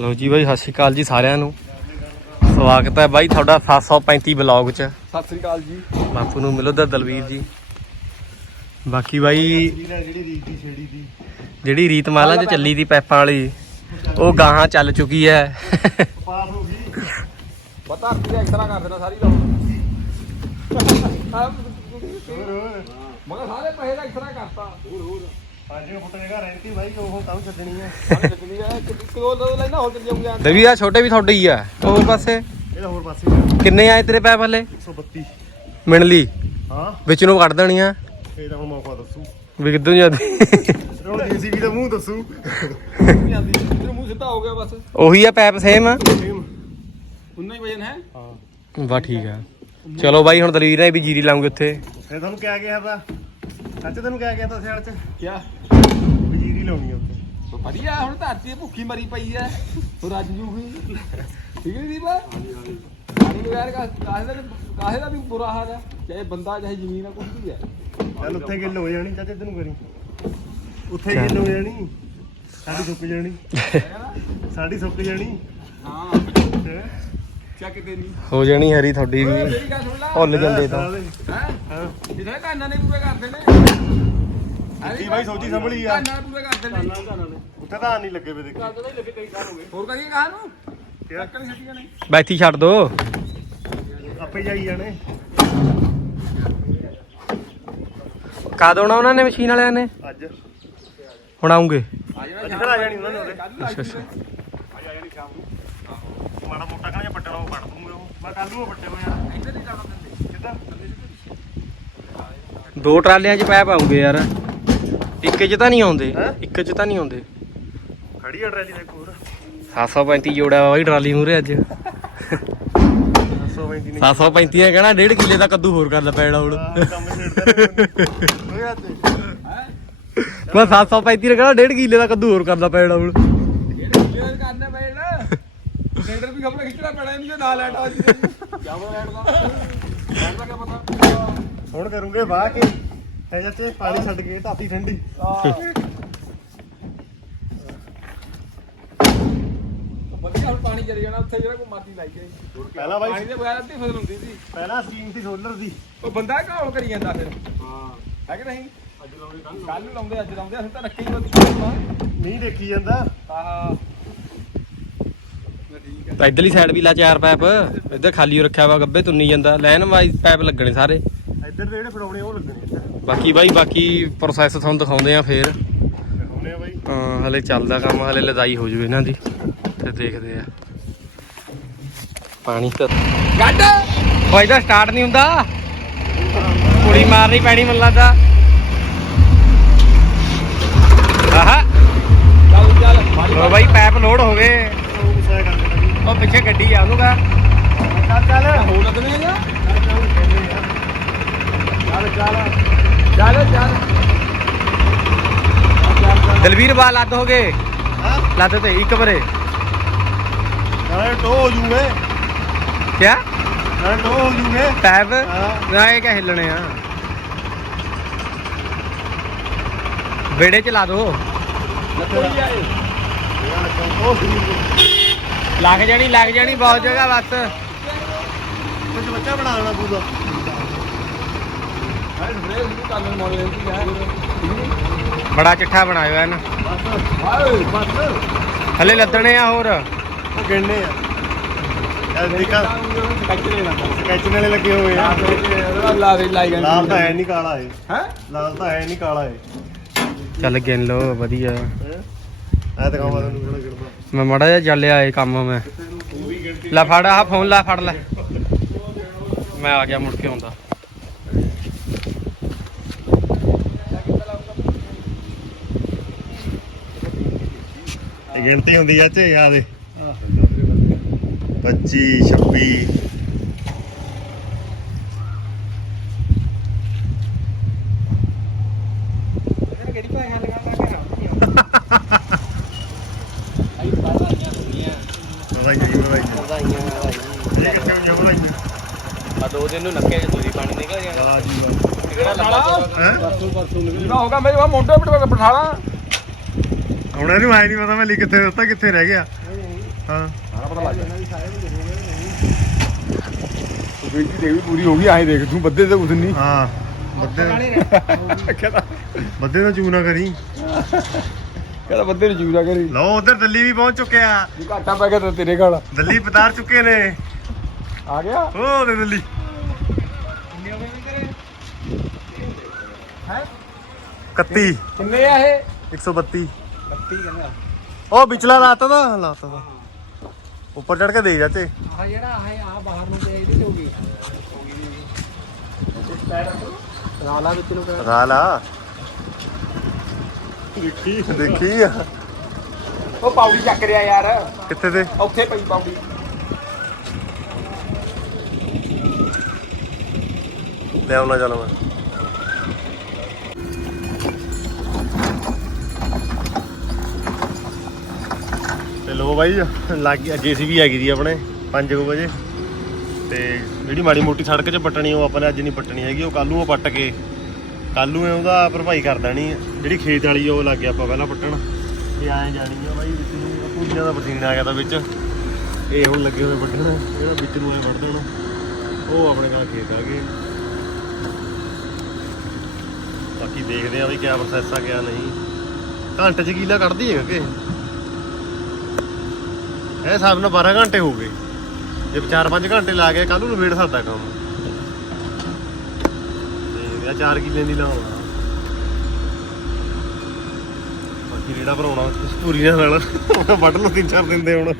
ਲਓ ਜੀ ਬਾਈ ਸਤਿ ਸ਼੍ਰੀ ਅਕਾਲ ਜੀ ਸਾਰਿਆਂ ਨੂੰ। ਸਵਾਗਤ ਹੈ ਬਾਈ ਤੁਹਾਡਾ 735 ਬਲੌਗ 'ਚ। ਸਤਿ ਸ੍ਰੀ ਅਕਾਲ ਜੀ। ਬਾਪੂ ਨੂੰ ਮਿਲੋ ਦਾ ਦਲਵੀਰ ਜੀ। ਬਾਕੀ ਬਾਈ ਜਿਹੜੀ ਰੀਤ ਦੀ ਛੇੜੀ ਦੀ ਜਿਹੜੀ ਰੀਤ ਮਾਲਾ 'ਚ ਚੱਲੀ ਦੀ ਪੈਪਾਂ ਵਾਲੀ ਉਹ ਗਾਹਾਂ ਚੱਲ ਚੁੱਕੀ ਹੈ। ਪਾਸ ਹੋ ਗਈ। ਪਤਾ ਕੀ ਕਰ ਦੇਣਾ ਸਾਰੀ ਲਾਉਣ ਮਗਰ ਸਾਰੇ ਪੈਸੇ ਦਾ ਐਕਸਰਾ ਕਰਤਾ। ਹੋਰ ਹੋਰ ਪੰਜ ਫੁੱਟ ਜਗ੍ਹਾ ਰਹਿੰਦੀ ਬਾਈ ਉਹ ਕੰਮ ਛੱਡਣੀ ਹੈ ਸਾਰੇ ਚੱਕਦੀ ਆ ਕਿ ਕਿਲੋ ਦੋ ਲੈਣਾ ਹੋ ਚੱਲ ਜਾਊਗਾ ਦਲਵੀਰ ਆ ਛੋਟੇ ਵੀ ਤੁਹਾਡੇ ਹੀ ਆ। ਉਹ ਪਾਸੇ ਇਹਦਾ ਹੋਰ ਪਾਸੇ? ਕਿੰਨੇ ਆਏ ਤੇਰੇ ਪੈਪ ਹਲੇ 132 ਮਿਣ ਲਈ ਹਾਂ। ਵਿੱਚ ਨੂੰ ਕੱਢ ਦੇਣੀਆਂ ਇਹਦਾ ਹੁਣ ਮੌਕਾ ਦੱਸੂ। ਵੀ ਕਿੱਦੋਂ ਜਾਂਦੀ? ਹੁਣ ਜੀਸੀਬੀ ਦਾ ਮੂੰਹ ਦੱਸੂ। ਤੇਰਾ ਮੂੰਹ ਸਿੱਧਾ ਹੋ ਗਿਆ ਬਸ ਉਹੀ ਆ ਪੈਪ ਸੇਮ ਉਨਾ ਹੀ ਵਜਨ ਹੈ। ਹਾਂ। ਬਾ ਠੀਕ ਆ। ਚਲੋ ਬਾਈ ਹੁਣ ਦਲਵੀਰ ਨੇ ਵੀ ਜੀਰੀ ਲਾਉਂਗੇ ਉੱਥੇ। ਫਿਰ ਤੁਹਾਨੂੰ ਕਿਹਾ ਗਿਆ ਤਾਂ ਸੱਚ ਤੈਨੂੰ ਕਿਹਾ ਗਿਆ ਤਾਂ ਸਿਆਲ ਚ? ਕਿਆ? ਵਜੀਰੀ ਲਾਉਣੀ ਆ ਉੱਥੇ। ਵਧੀਆ ਹੁਣ ਧਰਤੀ ਭੁੱਖੀ ਮਰੀ ਪਈ ਐ। ਉਹ ਰੱਜ ਜੂਗੀ। ਠੀਕ ਨਹੀਂ ਦੀਪਾ? ਪਾਣੀ ਬਗੈਰ ਕਾ- ਕਾਸੇ ਦਾ ਕਾਸੇ ਦਾ ਵੀ ਬੁਰਾ ਹਾਲ ਹੈ ਚਾਹੇ ਬੰਦਾ ਚਾਹੇ ਜ਼ਮੀਨ ਆ ਕੁਝ ਵੀ ਹੈ ਚੱਲ ਉੱਥੇ ਗਿੱਲ ਹੋ ਜਾਣੀ ਚਾਚੇ ਤੈਨੂੰ ਕਰੀ। ਉੱਥੇ ਗਿੱਲ ਹੋ ਜਾਣੀ ਸਾਡੀ ਸੁੱਕ ਜਾਣੀ। ਸਾਡੀ ਸੁੱਕ ਜਾਣੀ। ਹਾਂ? ਕਿਤੇ ਨਹੀਂ। ਹੋ ਜਾਣੀ ਹਰੀ ਤੁਹਾਡੀ ਵੀ। ਮੇਰੀ ਗੱਲ ਸੁਣ ਲੈ। ਭੁੱਲ ਜਾਂਦੇ ਤਾਂ। ਹਾਂ। ਹੈ ਜਿਹੜੇ ਕੰਨਾਂ ਨੇ ਪੂਰੇ ਕਰਦੇ ਨੇ। ਕੀ ਬਾਈ ਸੋਚੀ ਸੰਭਲੀ ਆ। ਕੰਨਾਂ ਪੂਰੇ ਕਰਦੇ ਨੇ। ਉੱਥੇ ਤਾਂ ਨਹੀਂ ਲੱਗੇ ਵੇ ਦੇਖੀ। ਹੋਰ ਕਹੀ ਕਹਾਂ ਨੂੰ? ਚੱਕਣ ਛੱਡੀਆਂ ਨੇ। ਬੈਠੀ ਛੱਡ ਦੋ। ਆਪੇ ਜਾਈ ਜਾਣੇ। ਕਦ ਆਉਣਾ ਉਹਨਾਂ ਨੇ ਮਸ਼ੀਨ ਵਾਲਿਆਂ ਨੇ? ਅੱਜ। ਹੁਣ ਆਉਂਗੇ। ਆ ਜਾਣਾ ਅੱਜ ਫਿਰ ਆ ਜਾਣੀ ਉਹਨਾਂ ਨੇ ਅੱਛਾ, ਅੱਛਾ। ਆ ਜਾਣੀ ਸ਼ਾਮ ਨੂੰ। ਮਾੜਾ ਮੋਟਾ ਕਹਿੰਦਾ ਪੱਟਣਾ ਉਹ ਪੱਟ ਦੂੰਗੇ ਉਹ। ਮੈਂ ਕੱਲ ਨੂੰ ਉਹ ਪੱਟੇ ਹੋਏ ਆ ਇੱਧਰ ਹੀ ਜਾਣਾ ਦਿੰਦੇ ਕਿੱਦਾਂ? ਦੋ ਟਰਾਲਿਆਂ 'ਚ ਪੈਪ ਆਉਂਗੇ ਯਾਰ। ਇੱਕ 'ਚ ਤਾਂ ਨਹੀਂ ਆਉਂਦੇ। ਹੈਂ? ਇੱਕ 'ਚ ਤਾਂ ਨਹੀਂ ਆਉਂਦੇ। ਖੜੀ ਆ ਟਰੈਲੀ ਦੇ ਕੋਲ 735 ਜੋੜਿਆ ਵਾ ਬਾਈ ਟਰਾਲੀ ਮੂਰੇ ਅੱਜ। 735 ਨਹੀਂ। 735 ਨੇ ਕਹਿਣਾ ਡੇਢ ਕਿੱਲੇ ਦਾ ਕੱਦੂ ਹੋਰ ਕਰ ਲੈ ਪੈਣਾ ਹੁਣ। ਆਹ ਕੰਮ ਛੇੜਦਾ ਹੋਇਆ ਤੇ ਹੈ ਮੈਂ 735 ਨੇ ਕਹਿਣਾ ਡੇਢ ਕਿੱਲੇ ਦਾ ਕੱਦੂ ਹੋਰ ਕਰਦਾ ਪੈਣਾ ਹੁਣ ਇਹ ਕਲੀਅਰ ਕਰਨੇ ਪਏ ਨਾ ਟ੍ਰੇਡਰ ਵੀ ਖਬਰ ਖਿੱਚਣਾ ਪੈਣਾ ਨਹੀਂ ਜੇ ਨਾ ਲੈਟ ਆ ਜੀ। ਜਾਵਾ ਲੈਟ ਦਾ ਲੈਟ ਦਾ ਕੀ ਪਤਾ ਹੁਣ ਕਰੂੰਗੇ ਵਾਹ ਕੇ। ਹੈ ਜਾਂਦੇ ਪਾਣੀ ਛੱਡ ਕੇ ਧਾਤੀ ਠੰਡੀ। ਵਧੀਆ ਹੁਣ ਪਾਣੀ ਚਲੇ ਜਾਣਾ ਉੱਥੇ ਜਿਹੜਾ ਕੋਈ ਮਾਤੀ ਲਾਈ ਗਈ ਪਹਿਲਾਂ ਪਾਣੀ ਬਾਈ ਦੇ ਬਗੈਰ ਅੱਧੀ ਫਸਲ ਹੁੰਦੀ ਸੀ। ਪਹਿਲਾਂ ਸਕੀਮ ਸੀ ਸੋਲਰ ਦੀ ਉਹ ਬੰਦਾ ਘਾਉਲ ਕਰੀ ਜਾਂਦਾ ਫਿਰ। ਹਾਂ। ਹੈ ਕਿ ਨਹੀਂ? ਅੱਜ ਲਾਉਂਦੇ ਕੱਲ ਨੂੰ। ਲਾਉਂਦੇ ਅੱਜ ਲਾਉਂਦੇ ਅਸੀਂ ਤਾਂ ਰੱਖੀ ਹੀ ਨਹੀਂ ਨਹੀਂ ਦੇਖੀ ਜਾਂਦਾ। ਆਹਾ। ਤਾਂ ਇਧਰਲੀ ਸਾਈਡ ਵੀ ਲਾ ਚਾਰ ਪੈਪ ਇੱਧਰ ਖਾਲੀ ਓ ਰੱਖਿਆ ਵਾ ਗੱਬੇ ਤੁੰਨੀ ਜਾਂਦਾ। ਲਾਈਨ ਵਾਈਜ਼ ਪੈਪ ਲੱਗਣੇ ਸਾਰੇ। ਇੱਧਰ ਦੇ ਜਿਹੜੇ ਫੜਾਉਣੇ ਉਹ ਲੱਗਣੇ ਬਾਕੀ ਬਾਈ ਬਾਕੀ ਪ੍ਰੋਸੈਸ ਤੁਹਾਨੂੰ ਦਿਖਾਉਂਦੇ ਆ ਫੇਰ। ਦਿਖਾਉਣੇ ਆ ਬਾਈ। ਹਾਂ ਹਲੇ ਚੱਲਦਾ ਕੰਮ ਹਲੇ ਲਦਾਈ ਹੋ ਜੂ ਇਹਨਾਂ ਦੀ। ਤੇ ਦੇਖਦੇ ਆ। ਪਾਣੀ ਤਾਂ ਗੱਡ! ਉਹ ਇਹਦਾ ਸਟਾਰਟ ਨਹੀਂ ਹੁੰਦਾ। ਕੁੜੀ ਮਾਰਨੀ ਪੈਣੀ ਮੈਨੂੰ ਲੱਗਦਾ ਆਹਾ। ਚੱਲ ਚੱਲ। ਬਾਈ ਪੈਪ ਲੋਡ ਹੋ ਗਏ ਉਹ ਗੁੱਸਾ ਕਰ ਦੇਣਾ ਜੀ ਉਹ ਪਿੱਛੇ ਗੱਡੀ ਆ ਉਹਨੂੰਗਾ ਚੱਲ ਚੱਲ। ਹੋ ਲੱਗਣੇ ਆ ਚੱਲ ਚੱਲ। ਚੱਲ ਚੱਲ। ਦਲਵੀਰ ਬਾ ਲੱਦ ਹੋ ਗਏ। ਹਾਂ? ਲੱਦ ਤੇ ਇੱਕ ਬਰੇ ਨਾਲੇ ਟੋ ਹੋ ਜੂਗੇ। ਕਿਆ? ਨਾਲੇ ਟੋ ਹੋ ਜੂਗੇ। ਹਾਂ। ਨਾ ਇਹ ਕਿਆ ਹਿੱਲਣੇ ਆ। ਵੇੜੇ ਚ ਲਾ ਦੋ। ਕੋਈ ਆਏ ਉਹ ਲੱਗ ਜਾਣੀ ਲੱਗ ਜਾਣੀ ਬਹੁਤ ਜਗ੍ਹਾ ਬਸ। ਕੁਝ ਬੱਚਾ ਬਣਾ ਲੈਣਾ ਪੂਰਾ ਨੂੰ ਬੜਾ ਚਿੱਠਾ ਬਣਾਇਆ ਹੋਇਆ ਇਹਨਾਂ। ਬਸ ਹਾਏ ਬਸ। ਹਲੇ ਲੱਦਣੇ ਆ ਹੋਰ। ਉਹ ਗਿਣਨੇ ਆ। ਯਾਰ ਦੇਖਾ ਕੱਚ ਲੈਣਾ ਸਕੈਚਨ ਵਾਲੇ ਲੱਗੇ ਹੋਏ ਆ। ਲਾਲ ਤਾਂ ਹੈ ਨਹੀਂ ਕਾਲਾ ਹੈ ਹੈ? ਲਾਲ ਤਾਂ ਹੈ ਨਹੀਂ ਕਾਲਾ ਹੈ ਚੱਲ ਗਿਣ ਲੋ ਵਧੀਆ। ਐ ਦਿਖਾਵਾਂ ਕਿਹੜਾ ਮੈਂ ਮੜਾ ਜਿਹਾ ਚੱਲਿਆ ਇਹ ਕੰਮ ਮੈਂ। ਲੈ ਫੜ ਆਹ ਫੋਨ ਲੈ ਫੜ ਲੈ। ਮੈਂ ਆ ਗਿਆ ਮੁੜ ਕੇ ਆਉਂਦਾ। ਇਹ ਗਿਣਤੀ ਹੁੰਦੀ ਆ ਤੇ ਆ ਦੇ 25 26 ਕਿਹੜੀ ਭਾਈ ਹੱਲ ਕਰਦਾ ਆਈ ਬਾਜ਼ਾਂ ਦੁਨੀਆ ਵਧਾਈਆਂ ਵਧਾਈਆਂ ਵਧਾਈਆਂ ਇਹ ਕਿੱਥੇ ਹੋਈਆਂ ਵਧਾਈਆਂ ਆ ਦੋ ਦਿਨ ਨੂੰ ਨੱਕੇ ਚ ਦੂਰੀ ਪਾਣੀ ਨਿਕਲ ਜਾਣਾ ਆ ਜੀ ਜਿਵੇਂ ਹੋਗਾ ਮੇਰੇ ਹੁਣ ਇਹਨੂੰ ਆਈ ਨਹੀਂ ਪਤਾ ਮੈਂ ਲਈ ਕਿੱਥੇ ਦਿੱਤਾ ਕਿੱਥੇ ਰਹਿ ਗਿਆ। ਹਾਂ। ਸਾਰਾ ਪਤਾ ਲੱਗ ਗਿਆ। ਤੂੰ ਜੀ ਦੇ ਵੀ ਪੂਰੀ ਹੋ ਗਈ ਐਂ ਦੇਖ ਤੂੰ ਬੱਦੇ ਤੇ ਕੁਝ ਨਹੀਂ ਹਾਂ ਬੱਦੇ ਕਹਿੰਦਾ ਬੱਦੇ ਦਾ ਚੂਨਾ ਕਰੀ। ਕਹਿੰਦਾ ਬੱਦੇ ਨੂੰ ਜੂਰਾ ਕਰੀ। ਲਓ ਉਧਰ ਦਿੱਲੀ ਵੀ ਪਹੁੰਚ ਚੁੱਕੇ ਆ ਜੇ ਘਾਟਾ ਪੈ ਗਿਆ ਤਾਂ ਤੇਰੇ ਘਰ। ਦਿੱਲੀ ਪਤਾਰ ਚੁੱਕੇ ਨੇ। ਆ ਗਿਆ? ਉਹ ਦੇ ਦਿੱਲੀ ਹੈ 31 ਕਿੰਨੇ ਆ ਇਹ 132 32 ਕਹਿੰਦਾ ਉਹ ਵਿਚਲਾ ਲਾਤਾ ਦਾ ਲਾਤਾ ਦਾ ਉੱਪਰ ਚੜ ਕੇ ਦੇ ਜਾਤੇ ਆ ਜਿਹੜਾ ਆ ਆ ਬਾਹਰ ਨੂੰ ਤੇ ਇਹਦੇ ਹੋ ਗਈ ਰਾਲਾ ਵਿੱਚ ਨੂੰ ਕਰ ਰਾ ਲਾ ਦੇਖੀ ਦੇਖੀ ਆ। ਉਹ ਪੌੜੀ ਚੱਕ ਰਿਆ ਯਾਰ ਕਿੱਥੇ ਤੇ ਉੱਥੇ ਪਈ ਪੌੜੀ ਲੈ ਆਉਣਾ ਚੱਲ ਮੈਂ ਲੋ ਬਾਈ, ਲੱਗ ਗਿਆ ਜੀਸੀਬੀ ਹੈਗੀ ਜੀ ਆਪਣੇ 5 ਵਜੇ। ਤੇ ਜਿਹੜੀ ਮਾੜੀ ਮੋਟੀ ਸੜਕ 'ਚ ਪੱਟਣੀ, ਉਹ ਆਪਾਂ ਨੇ ਅੱਜ ਨਹੀਂ ਪੱਟਣੀ ਹੈਗੀ, ਉਹ ਕੱਲ ਨੂੰ ਉਹ ਪੱਟ ਕੇ ਕੱਲ ਨੂੰ ਉਹਦਾ ਭਰਪਾਈ ਕਰ ਦੇਣੀ ਜਿਹੜੀ ਖੇਤ ਵਾਲੀ ਆ, ਉਹ ਲੱਗ ਗਿਆ ਆਪਾਂ ਪਹਿਲਾਂ ਪੱਟਣ। ਇਹ ਐਂ ਜਾਣੀ ਆ ਬਾਈ, ਵਿੱਚ ਨੂੰ ਪੂਰੀਆਂ ਦਾ ਪਸੀਨਾ ਆ ਗਿਆ ਤਾਂ ਵਿੱਚ। ਇਹ ਹੁਣ ਲੱਗੇ ਹੋਏ ਵੱਢਣ ਇਹਦਾ ਵਿੱਚ ਨੂੰ ਐ ਵੱਢ ਦੇਣਾ। ਉਹ ਆਪਣੇ ਨਾਲ ਖੇਤ ਆ ਗਏ। ਬਾਕੀ ਦੇਖਦੇ ਆ ਵੀ ਕਿਆ ਪ੍ਰੋਸੈਸ ਆ, ਕਿਆ ਨਹੀਂ। ਘੰਟੇ ਚ ਕੀਲਾ ਕੱਢਦੀ ਹੈ ਕਿ? ਇਹ ਹਿਸਾਬ ਨਾਲ 12 ਘੰਟੇ ਹੋ ਗਏ। ਜੇ 4-5 ਘੰਟੇ ਲਾ ਗਏ ਕੱਲ ਨੂੰ ਨਵੇੜ ਸਕਦਾ ਕੰਮ। ਤੇ ਇਹ 4 ਕਿੱਲੇ ਦੀ ਲਾਉਣਾ। ਬਾਕੀ ਰੇੜਾ ਭਰਾਉਣਾ ਪੂਰੀ ਨਾਲ। ਵੱਢ ਲਓ ਤਿੰਨ ਚਾਰ ਦਿਨ ਦੇ ਹੁਣ।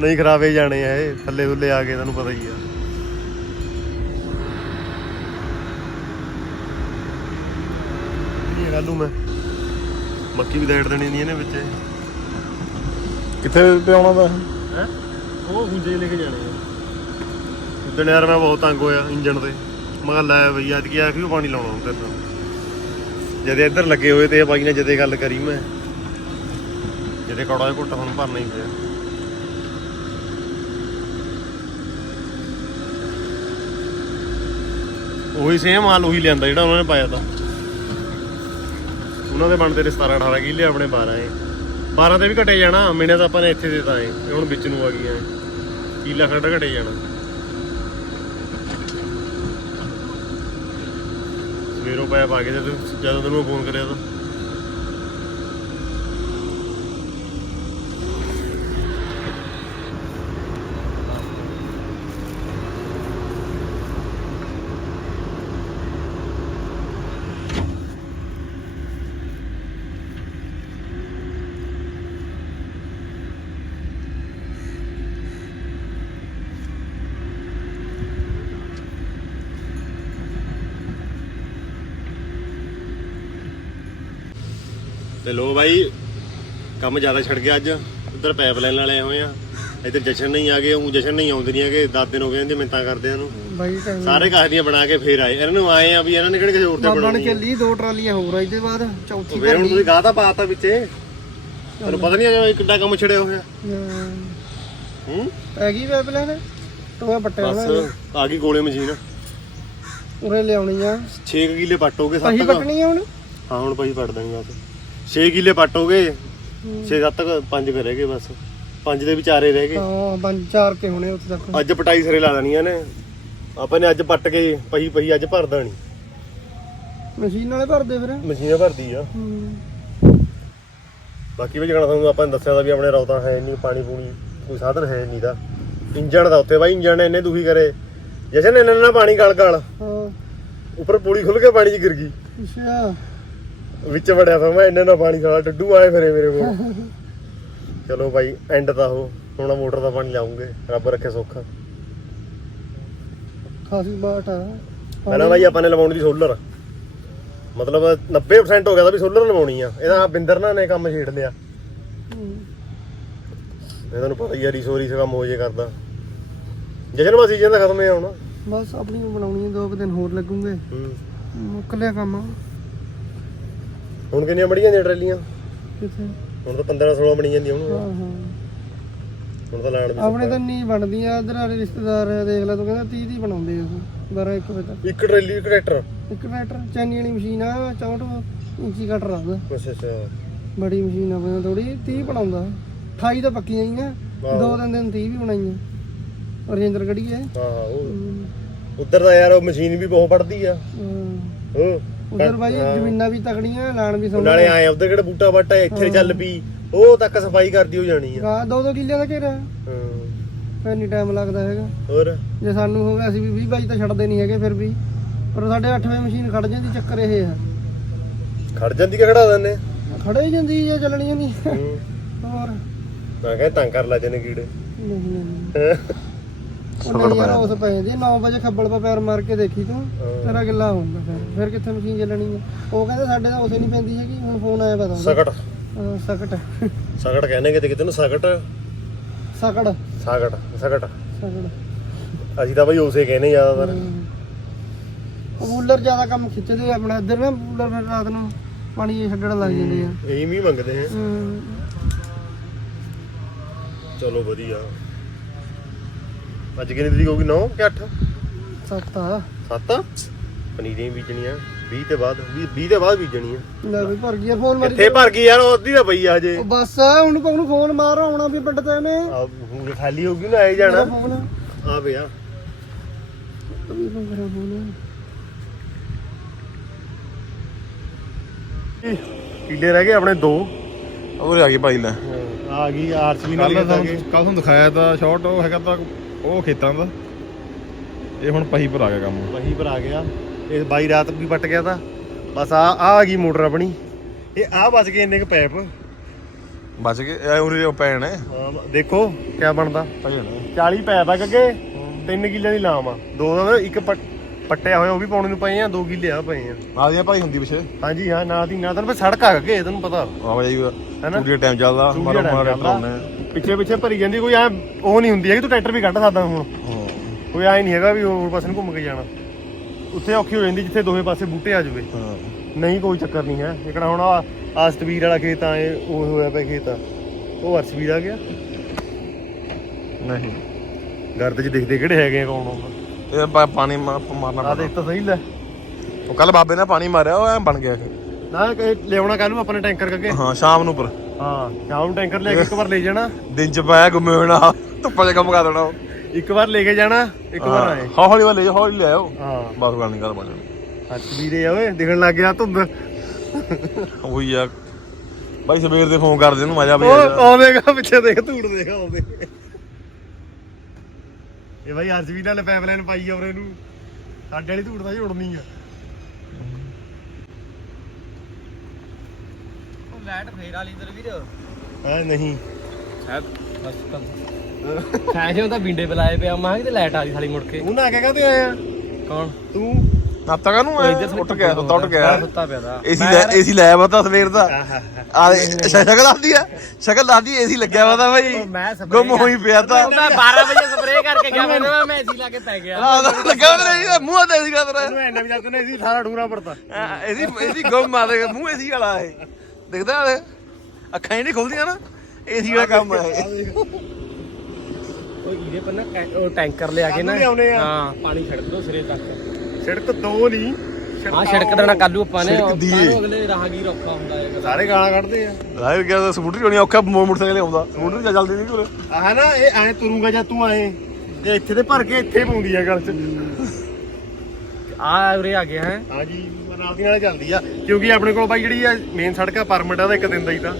ਨਹੀਂ ਖਰਾਬੇ ਜਾਣੇ ਆ ਇਹ। ਥੱਲੇ ਥੱਲੇ ਆ ਕੇ ਤੁਹਾਨੂੰ ਪਤਾ ਹੀ ਆ। ਇਹ ਗੱਲ ਨੂੰ ਮੈਂ ਮੱਕੀ ਵੀ ਦੇੜ ਦੇਣੀ ਨਹੀਂ ਇਹਨੇ ਵਿੱਚ। ਕਿੱਥੇ ਤੇ ਦਾ ਉਹ ਹੁੰਜੇ ਲੈ ਕੇ ਜਾਣੇ ਆ। ਉਦਣ ਯਾਰ ਮੈਂ ਬਹੁਤ ਤੰਗ ਹੋਇਆ ਇੰਜਣ ਤੇ। ਮੈਂ ਕਿਹਾ, ਲੈ ਬਈ, ਅੱਜ ਕੀ ਆ ਕਿ ਪਾਣੀ ਲਾਉਣਾ ਹੁਣ ਤੇਰੇ ਜਦੇ ਇੱਧਰ ਲੱਗੇ ਹੋਏ ਤੇ ਬਾਈ ਨੇ ਜਦੇ ਗੱਲ ਕਰੀ ਮੈਂ। ਜਦੇ ਕੌੜਾ ਜਿਹਾ ਘੁੱਟ ਹੁਣ ਭਰਨਾ ਹੀ ਪਿਆ। ਉਹੀ ਸੇਮ ਹਾਲ ਉਹੀ ਲਿਆਂਦਾ ਜਿਹੜਾ ਉਹਨਾਂ ਨੇ ਪਾਇਆ ਤਾਂ। ਉਹਨਾਂ ਦੇ ਬਣਦੇ ਨੇ 17 18 ਕਿੱਲੇ ਆਪਣੇ 12 ਏ 12 ਤੇ ਵੀ ਘਟੇ ਜਾਣਾ ਮਿਹਨਤ ਤਾਂ ਆਪਾਂ ਨੇ ਇੱਥੇ ਦੇਤਾ ਏ ਇਹ। ਹੁਣ ਵਿੱਚ ਨੂੰ ਆ ਗਈਆਂ ਏ ਕਿੱਲਾ ਖੰਡ ਘਟੇ ਜਾਣਾ। ਸਵੇਰੋਂ ਪਾਇਆ ਪਾ ਕੇ ਜਦੋਂ ਜਦੋਂ ਤੈਨੂੰ ਫੋਨ ਕਰਿਆ ਤਾਂ। ਤੇ ਲੋ ਬਾਈ ਕੰਮ ਜ਼ਿਆਦਾ ਛੱਡ ਗਿਆ ਅੱਜ। ਉਧਰ ਪਾਈਪਲਾਈਨ ਵਾਲੇ ਆਏ ਹੋਏ ਆ। ਇੱਧਰ ਜਸ਼ਨ ਨਹੀਂ ਆ ਗਏ ਉਹ ਜਸ਼ਨ ਨਹੀਂ ਆਉਂਦੇ ਨਹੀਂ ਹੈਗੇ। 10 ਦਿਨ ਹੋ ਗਏ ਇਹਦੇ ਮਿੰਤਾਂ ਕਰਦੇ ਨੂੰ ਬਾਈ ਟਾਈਮ ਸਾਰੇ ਬਣਾ ਕੇ ਫੇਰ ਆਏ। ਇਹਨਾਂ ਨੂੰ ਆਏ ਆ ਵੀ ਇਹਨਾਂ ਨੇ ਕਿਹੜੇ ਕਿਸੇ ਹੋਰ ਤੇ ਬਣ ਬਣਾਉਣੀ ਕੇ। ਲਈ ਦੋ ਟਰਾਲੀਆਂ ਹੋਰ ਆ ਇਹਦੇ ਬਾਅਦ ਚੌਥੀ ਫੇਰ ਹੁਣ ਤੁਸੀਂ ਗਾਹ ਤਾਂ ਪਾਤਾ ਵਿੱਚੇ। ਤੁਹਾਨੂੰ ਪਤਾ ਨਹੀਂ ਆ ਕਿੱਡਾ ਕੰਮ ਛੜਿਆ ਹੋਇਆ। ਹਾਂ। ਹੂੰ? ਹੈਗੀ ਪਾਈਪਲਾਈਨ ਟੋਆ ਪੱਟਿਆ ਬਸ ਆ ਗਈ ਗੋਲੇ ਮਸ਼ੀਨ। ਉਰੇ ਲਿਆਉਣੀ ਆ। 6 ਕਿੱਲੇ ਪੱਟੋਗੇ ਅਸੀਂ 7 ਪੱਟਣੀ ਆ ਹੁਣ? ਹਾਂ ਹੁਣ ਭਾਈ ਪੱਟ ਦੇਣੀ ਬਸ। 6 ਕਿੱਲੇ ਪੱਟੋਗੇ 6 7 5 ਫਿਰ ਰਹਿ ਗਏ ਬਸ। 5 ਦੇ ਵਿਚਾਰੇ ਰਹਿ ਗਏ। ਹਾਂ ਪੰਜ ਚਾਰ ਕੇ ਹੋਣੇ ਉੱਥੇ ਤੱਕ। ਅੱਜ ਪਟਾਈ ਸਿਰੇ ਲਾ ਦੇਣੀਆਂ ਨੇ। ਆਪਾਂ ਨੇ ਅੱਜ ਪੱਟ ਕੇ ਪਹੀ ਪਹੀ ਅੱਜ ਭਰ ਦੇਣੀ। ਮਸ਼ੀਨ ਨਾਲੇ ਭਰਦੇ ਫਿਰ। ਮਸ਼ੀਨ ਭਰਦੀ ਆ। ਹੂੰ। ਬਾਕੀ ਵੀ ਜਣਾ ਤੁਹਾਨੂੰ ਆਪਾਂ ਨੇ ਦੱਸਿਆ ਤਾਂ ਵੀ ਆਪਣੇ ਰੌਤਾ ਹੈ ਨਹੀਂ ਪਾਣੀ ਪੂਣੀ ਕੋਈ ਸਾਧਨ ਹੈ ਨਹੀਂ ਦਾ। ਇੰਜਣ ਦਾ ਉੱਥੇ ਬਾਈ ਇੰਜਣ ਨੇ ਇੰਨੇ ਦੁਖੀ ਕਰੇ। ਜਸ਼ਨ ਇਹਨਾਂ ਨਾਲ ਪਾਣੀ ਗਲ ਗਲ ਹਾਂ। ਉੱਪਰ ਪੂੜੀ ਖੁੱਲ ਕੇ ਪਾਣੀ 'ਚ ਗਿਰ ਗਈ। ਅੱਛਾ। ਵਿੱਚ ਵੜਿਆ ਤਾਂ ਮੈਂ ਇੰਨੇ ਨਾਲ ਪਾਣੀ ਸਾਲਾ ਡੱਡੂ ਆਏ ਫਿਰੇ ਮੇਰੇ ਕੋਲ। ਚਲੋ ਬਾਈ ਐਂਡ ਤਾਂ ਉਹ ਹੁਣ ਮੋਟਰ ਦਾ ਪਾਣੀ ਲਾਉਂਗੇ। ਰੱਬ ਰੱਖੇ ਸੁੱਖ। ਖਾਸੀ ਬਾਟ ਆ। ਪਹਿਲਾਂ ਬਾਈ ਆਪਾਂ ਨੇ ਲਵਾਉਣੀ ਦੀ ਸੋਲਰ ਮਤਲਬ 90% ਹੋ ਗਿਆ ਤਾਂ ਵੀ ਸੋਲਰ ਲਵਾਉਣੀ ਆ। ਇਹਦਾ ਬਿੰਦਰ ਨਾ ਨੇ ਕੰਮ ਛੇੜ ਲਿਆ। ਹੂੰ। ਇਹ ਤੁਹਾਨੂੰ ਪਤਾ ਹੀ ਆ ਰੀਸੋ ਰੀਸ ਕੰਮ ਹੋ ਜੇ ਕਰਦਾ। ਜਸ਼ਨ ਬਸ ਸੀਜ਼ਨ ਦਾ ਖਤਮ ਹੈ ਹੁਣ। ਬਸ ਆਪਣੀ ਬਣਾਉਣੀ ਆ ਦੋ ਕੁ ਦਿਨ ਹੋਰ ਲੱਗੂਗੇ। ਹੂੰ। ਮੁੱਕ ਲਿਆ ਕੰਮ। ਹੁਣ ਕਿੰਨੀਆਂ ਬੜੀਆਂ ਨੇ ਟਰੈਲੀਆਂ? ਕਿੱਥੇ ਹੁਣ ਤਾਂ 15 16 ਬਣੀ ਜਾਂਦੀਆਂ ਹਾਂ ਹਾਂ। ਹੁਣ ਤਾਂ ਲਾਣ ਵੀ ਆਪਣੇ ਤਾਂ ਨਹੀਂ ਬਣਦੀਆਂ ਇਧਰ ਵਾਲੇ ਰਿਸ਼ਤੇਦਾਰ ਆ, ਦੇਖ ਲੈ ਤੂੰ ਕਹਿੰਦਾ 30 ਦੀ ਬਣਾਉਂਦੇ ਆ ਉਹ 12 1 ਵਜੇ ਤੱਕ। ਇੱਕ ਟਰੈਲੀ ਇੱਕ ਟਰੈਕਟਰ? ਇੱਕ ਟਰੈਕਟਰ ਚੈਨੀ ਵਾਲੀ ਮਸ਼ੀਨ ਆ 64 ਇੰਚੀ ਕਟਰ ਆ ਉਹਦਾ। ਅੱਛਾ ਅੱਛਾ। ਬੜੀ ਮਸ਼ੀਨ ਆਪਣੀ ਥੋੜੀ 30 ਬਣਾਉਂਦਾ। 28 ਤਾਂ ਪੱਕੀਆਂ ਹੀ ਆ ਦੋ ਦਿਨ ਦਿਨ 30 ਵੀ ਬਣਾਈਆਂ। ਰਜਿੰਦਰ ਗੜੀ ਹੈ ਹਾਂ ਹਾਂ ਉਹ ਉਧਰ ਦਾ ਯਾਰ ਉਹ ਮਸ਼ੀਨ ਵੀ ਬਹੁਤ ਵੱਢਦੀ ਆ। ਉਹ ਉਧਰ ਬਾਈ ਜ਼ਮੀਨਾਂ ਵੀ ਤਕੜੀਆਂ ਲਾਣ ਵੀ ਸੋਹਣੇ ਨਾਲੇ ਆਏ ਉਧਰ ਕਿਹੜਾ ਬੂਟਾ ਬਾਟਾ ਇੱਥੇ ਚੱਲ ਪਈ। ਉਹ ਤੱਕ ਸਫ਼ਾਈ ਕਰਦੀ ਹੋ ਜਾਣੀ ਆ। ਗਾ ਦੋ ਦੋ ਕਿੱਲਿਆਂ ਦਾ ਘੇਰਾ। ਹਾਂ। ਫਿਰ ਨਹੀਂ ਟਾਈਮ ਲੱਗਦਾ ਹੈਗਾ। ਹੋਰ? ਜੇ ਸਾਨੂੰ ਹੋ ਗਿਆ ਅਸੀਂ ਵੀ 20 ਬਾਈ ਤਾਂ ਛੱਡਦੇ ਨਹੀਂ ਹੈਗੇ ਫਿਰ ਵੀ। ਪਰ ਸਾਡੇ 8 ਵਜੇ ਮਸ਼ੀਨ ਖੜ ਜਾਂਦੀ ਚੱਕਰ ਇਹ ਆ। ਖੜ ਜਾਂਦੀ ਕਿ ਖੜਾ ਦਿੰਦੇ? ਖੜੇ ਹੀ ਜਾਂਦੀ ਜੇ ਚੱਲਣੀਆਂ ਨਹੀਂ ਹੂੰ। ਹੋਰ? ਮੈਂ ਕਿਹਾ ਤੰਗ ਕਰ ਲਾ ਜਨੇ ਕੀੜੇ। ਨਹੀਂ ਨਹੀਂ ਨਹੀਂ ਯਾਰ ਉਸ ਪੈ ਜਾਂਦੀ। 9 ਵਜੇ ਖੱਬਲ ਪਾ ਪੈਰ ਮਾਰ ਕੇ ਦੇਖੀ ਤੂੰ ਤੇਰਾ ਗਿੱਲਾ ਹੋਊਗਾ ਫਿਰ। ਫਿਰ ਕਿੱਥੇ ਮਸ਼ੀਨ ਚੱਲਣੀ ਆ ਉਹ ਕਹਿੰਦੇ ਸਾਡੇ ਤਾਂ ਉਸੇ ਨਹੀਂ ਪੈਂਦੀ ਹੈਗੀ ਹੁਣ ਫੋਨ ਆਇਆ ਪਤਾ ਸਕਟ ਹਾਂ, ਸਕਟ ਸਕਟ ਕਹਿੰਦੇ ਕਿਤੇ ਕਿਤੇ ਨੂੰ ਸਕਟ ਸਕੜ ਸਾਗਟ ਸਕਟ ਸਕੜ ਅਸੀਂ ਤਾਂ ਬਈ ਉਸੇ ਕਹਿੰਦੇ ਜ਼ਿਆਦਾਤਰ। ਕੂਲਰ ਜ਼ਿਆਦਾ ਕੰਮ ਖਿੱਚਦੇ ਆ ਆਪਣਾ। ਇੱਧਰ ਨਾ ਕੂਲਰ ਫਿਰ ਰਾਤ ਨੂੰ ਪਾਣੀ ਜਿਹਾ ਛੱਡਣ ਲੱਗ ਜਾਂਦੇ ਆ। ਇਹੀ ਵੀ ਮੰਗਦੇ ਆ। ਹੂੰ। ਚਲੋ ਵਧੀਆ। ਅੱਜ ਕਿੰਨੀ ਤਰੀਕ ਹੋਗੀ 9 ਕਿ 8 ਸੱਤ ਆ। 7 ਪਨੀਰੀਆਂ ਬੀਜਣੀਆਂ 20 ਤੇ ਬਾਅਦ 20 20 ਦੇ ਬਾਅਦ ਬੀਜਣੀਆਂ। ਲੈ ਵੀ ਭਰ ਗਿਆ ਫੋਨ ਮਾਰੀ ਕਿੱਥੇ ਭਰ ਗਈ ਯਾਰ ਉਹ ਅੱਧੀ ਤਾਂ ਪਈ ਆ ਹਜੇ। ਉਹ ਬਸ ਹੁਣ ਕੋਲ ਨੂੰ ਫੋਨ ਮਾਰ ਆਉਣਾ ਵੀ ਪਿੰਡ ਤੇ ਨੇ ਆ ਹੁਣ ਖਾਲੀ ਹੋਗੀ ਨਾ ਆਏ ਜਾਣਾ। ਫੋਨ ਆ। ਪਿਆ ਵੀ ਫੋਨ ਕੀਲੇ ਰਹਿ ਗਏ ਆਪਣੇ ਦੋ? ਉਹ ਆ ਗਈ ਭਾਈ ਲੈ। ਆ ਗਈ ਆਰਸੀ ਨਾਲ ਕੱਲ ਲਿਖਾ ਕੇ ਕੱਲ ਤੁਹਾਨੂੰ ਦਿਖਾਇਆ ਤਾਂ ਸ਼ਾਰਟ ਉਹ ਹੈਗਾ ਤਾਂ ਉਹ ਖੇਤਾਂ ਦਾ। ਇਹ ਹੁਣ ਪਹੀ ਪਰ ਆ ਗਿਆ ਕੰਮ। ਵਹੀ ਪਰ ਆ ਗਿਆ। ਇਹ ਬਾਈ ਰਾਤ ਵੀ ਪੱਟ ਗਿਆ ਤਾਂ। ਬਸ ਆ ਆ ਆ ਗਈ ਮੋਟਰ ਆਪਣੀ। ਇਹ ਆ ਬਚ ਗਏ ਇੰਨੇ ਕ ਪੈਪ। ਬਚ ਗਏ ਐ ਉਰੇ ਉਹ ਪੈਣ ਹੈ। ਹਾਂ, ਦੇਖੋ ਕਿਆ ਬਣਦਾ। ਭਜਣ 40 ਪੈਪ ਆ ਗੱਗੇ। 3 ਕਿੱਲਿਆਂ ਦੀ ਲਾਮ ਆ। ਦੋ ਦਾ ਇੱਕ ਪੱਟ- ਪੱਟਿਆ ਹੋਇਆ ਉਹ ਵੀ ਪਾਉਣੇ ਨੂੰ ਪਏ ਆ 2 ਕਿੱਲੇ ਆ ਪਏ ਆ। ਆਦੀਆਂ ਭਾਈ ਹੁੰਦੀ ਪਿਛੇ। ਹਾਂਜੀ ਹਾਂ ਨਾਲ ਦੀ ਨਾਲ ਤੁਹਾਨੂੰ ਸੜਕ ਆ ਗੱਗੇ ਤੈਨੂੰ ਪਤਾ। ਆ ਬਾਈ ਹੈਨਾ? ਪੂਰੀ ਟਾਈਮ ਚੱਲਦਾ ਚੂੜੀਆਂ ਮਾਰੋ ਟਾਈਮ ਮਾਰੇ ਚੱਲਦਾ। ਬਣਾਉਣੇ ਪਿੱਛੇ ਪਿੱਛੇ ਭਰੀ ਜਾਂਦੀ ਕੋਈ ਐ ਉਹ ਨਹੀਂ ਹੁੰਦੀ ਹੈ ਕਿ ਤੂੰ ਟਰੈਕਟਰ ਵੀ ਕੱਢ ਸਕਦਾ ਹੁਣ। ਕੋਈ ਐ ਨਹੀਂ ਹੈਗਾ ਵੀ ਹੋਰ ਪਾਸੇ ਨੂੰ ਘੁੰਮ ਕੇ ਜਾਣਾ। ਉੱਥੇ ਔਖੀ ਹੋ ਜਾਂਦੀ ਜਿੱਥੇ ਦੋਵੇਂ ਪਾਸੇ ਬੂਟੇ ਆ ਜਾਵੇ। ਹਾਂ। ਨਹੀਂ ਕੋਈ ਚੱਕਰ ਨਹੀਂ ਹੈ। ਇਕੜਾ ਹੁਣ ਆ ਆਸਤਵੀਰ ਵਾਲਾ ਖੇਤ ਆਏ ਉਹ ਹੋਇਆ ਪਿਆ ਖੇਤ ਆ। ਉਹ ਅਰਸ਼ਵੀਰ ਆ ਗਿਆ। ਨਹੀਂ। ਗਰਦ 'ਚ ਦਿਖਦੇ ਕਿਹੜੇ ਹੈਗੇ ਆ ਕੌਣ ਆਉਂਦਾ ਇਹ ਪਾ- ਪਾਣੀ ਮਾ- ਮਾਰਨਾ ਆ ਪੈਣਾ ਦੇਖ ਤਾਂ ਸਹੀ ਲੈ। ਉਹ ਕੱਲ ਬਾਬੇ ਨੇ ਪਾਣੀ ਮਾਰਿਆ ਉਹ ਐ ਬਣ ਗਿਆ ਇਹ। ਨਾ ਕਿ ਲਿਆਉਣਾ ਕੱਲ ਨੂੰ ਆਪਣੇ ਟੈਂਕਰ ਕਰਕੇ ਹਾਂ ਸ਼ਾਮ ਨੂੰ ਪਰ ਹਾਂ ਸ਼ਾਮ ਟੈਂਕਰ ਲੈ ਕੇ ਇੱਕ ਵਾਰ ਲੈ ਜਾਣਾ। ਦਿਨ ਚ ਪਾਇਆ ਗੁੰਮੇ ਹੋਣਾ ਧੁੱਪਾਂ 'ਚ ਕੰਮ ਕਰ ਦੇਣਾ ਉਹ। ਇੱਕ ਵਾਰ ਲੈ ਕੇ ਜਾਣਾ ਇੱਕ ਵਾਰ ਆਏ। ਹਾਂ ਹੌਲੀ ਵਾਲੇ ਹੌਲੀ ਲੈ ਆਓ। ਹਾਂ। ਬਸ ਗੱਲ ਨਹੀਂ ਕਰ ਬਣ ਅਰਸ਼ਵੀਰੇ ਆ ਓਏ ਦਿਖਣ ਲੱਗ ਗਿਆ ਧੁੰਦ। ਉਹੀ ਆ। ਬਾਈ ਸਵੇਰ ਦੇ ਫੋਨ ਕਰਦੇ ਨੂੰ ਮਜ਼ਾ ਪਿਆ ਆਉਂਦੇਗਾ ਪਿੱਛੇ ਦੇਖ ਧੂੜ ਦੇਖ ਆਉਂਦੇ। ਇਹ ਬਾਈ ਅਰਸ਼ਵੀਰ ਨਾਲ ਪਾਈਪਲਾਈਨ ਪਾਈ ਆ ਨੂੰ। ਸਾਡੇ ਵਾਲੀ ਧੂੜ ਤਾਂ ਜੀ ਉੜਨੀ ਆ। ਲਾਈਟ ਫੇਰ ਵਾਲੀ ਦਰ ਵੀਰ। ਹਾਂ ਨਹੀਂ। ਫੈਸ਼ਨ ਤਾਂ ਬਿੰਡੇ ਬੁਲਾਏ ਪਿਆ ਮੈਂ ਕਿਤੇ ਲਾਈਟ ਆ ਗਈ ਸਾਲੀ ਮੁੜ ਕੇ। ਉਹ ਨਾ ਕਹਿ ਤੇ ਆਇਆ? ਕੌਣ? ਤੂੰ? ਨਾਤਾ ਕਾ ਨੂੰ ਉੱਟ ਗਿਆ ਸੁੱਤਾ ਉੱਟ ਗਿਆ। ਸੁੱਤਾ ਪਿਆ ਦਾ ਏਸੀ ਏਸੀ ਲੈ ਬਤਾ ਸਵੇਰ ਦਾ। ਆ ਸ਼ਕਲ ਆਦੀ ਆ ਸ਼ਕਲ ਆਦੀ ਏਸੀ ਲੱਗਿਆ ਵਾ ਤਾਂ ਬਾਈ। ਮੈਂ spray ਗੁੰਮ ਹੋਈ ਪਿਆ ਤਾਂ। ਮੈਂ 12 ਵਜੇ ਸਪਰੇਅ ਕਰਕੇ ਗਿਆ ਮੈਂ ਮੈਂ ਏਸੀ ਲਾ ਕੇ ਪੈ ਗਿਆ। ਲੱਗਾ ਉਹਨੇ ਇਹਦਾ ਮੂੰਹ ਤੇ ਏਸੀ ਕਰਦਾ ਤੈਨੂੰ ਐਨਾ ਵੀ ਜਦ ਨੇ ਸੀ ਸਾਰਾ ਡੂਰਾ ਪੜਤਾ ਏਸੀ ਏਸੀ ਗੁੰਮ ਮਾਰੇ ਮੂੰਹ ਏਸੀ ਵਾਲਾ ਹੈ ਦਿਖਦਾ ਹੈ ਅੱਖਾਂ ਹੀ ਨਹੀਂ ਖੁੱਲਦੀਆਂ ਨਾ। ਏਸੀ ਵਾਲਾ ਕੰਮ ਹੈ। ਇਹ। ਉਹ ਇਹਦੇ ਪਰ ਨਾ ਕੈ- ਉਹ ਟੈਂਕਰ ਲਿਆ ਕੇ ਨਾ। ਕੱਲ੍ਹ ਲਿਆਉਣੇ ਆ। ਹਾਂ ਪਾਣੀ ਛੱਡ ਦੋ ਸਿਰੇ ਤੱਕ। ਸੜਕ ਦੋ ਨਹੀਂ। ਹਾਂ ਛਿੜਕ ਦੇਣਾ ਕੱਲੂ ਆਪਾਂ ਨੇ। ਛਿੜਕ ਦੀਏ। ਕਾਹਨੂੰ ਅਗਲੇ ਰਾਹਗੀਰ ਔਖਾ ਹੁੰਦਾ ਹੈ। ਸਾਰੇ ਗਾਲਾਂ ਕੱਢਦੇ ਆ। ਰਾਹ ਗਿਆ ਤਾਂ ਸਕੂਟਰ ਹੋਣੀ ਔਖਾ ਮੋ- ਮੋਟਰਸਾਈਕਲ ਆਉਂਦਾ। ਸਕੂਟਰ ਜਾਂ ਚੱਲਦੀ ਨਹੀਂ ਕੋਲ। ਆਹ ਨਾ ਇਹ ਐ ਤੁਰੂਗਾ ਜਾਂ ਤੂੰ ਆਏ ਤੇ ਇੱਥੇ ਤੇ ਭਰ ਕੇ ਇੱਥੇ ਪਾਉਂਦੀ ਆ ਗਲ 'ਚ। ਆ ਉਰੇ ਆ ਗਿਆ ਹੈ। ਹਾਂਜੀ। ਨਾਲ ਦੀ ਨਾਲੇ ਚੱਲਦੀ ਆ ਕਿਉਂਕਿ ਆਪਣੇ ਕੋਲ ਬਾਈ ਜਿਹੜੀ ਆ ਮੇਨ ਸੜਕ ਆ ਪਰਮਿਟ ਆ ਉਹਦਾ ਇੱਕ ਦਿਨ ਦਾ ਹੀ ਤਾਂ।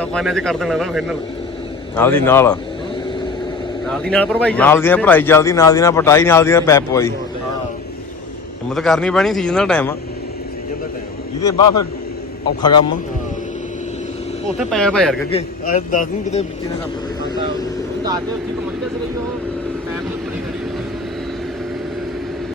ਆਪਾਂ ਨੇ ਅੱਜ ਕਰ ਦੇਣਾ ਦਾ ਫਾਈਨਲ ਨਾਲ ਦੀ ਨਾਲ। ਨਾਲ ਦੀ ਨਾਲ ਭਰਵਾਈ ਜਾ। ਨਾਲ ਦੀਆਂ ਭਰਾਈ ਚੱਲਦੀ ਨਾਲ ਦੀ ਨਾਲ ਪਟਾਈ ਨਾਲ ਦੀ ਨਾਲ ਪੈਪ ਪਵਾਈ। ਹਾਂ। ਹਿੰਮਤ ਕਰਨੀ ਪੈਣੀ ਸੀਜ਼ਨ ਦਾ ਟਾਈਮ ਆ। ਸੀਜ਼ਨ ਦਾ ਟਾਈਮ ਇਹਦੇ ਬਾਅਦ ਫਿਰ ਔਖਾ ਕੰਮ ਉੱਥੇ ਪੈ ਪਾ ਯਾਰ ਗੱਗੇ। ਅੱਜ ਦੱਸ ਦਿਨ ਕਿਤੇ ਬੱਚੇ ਨੇ ਕੰਮ ਤਾਂ ਕੇ ਉੱਥੇ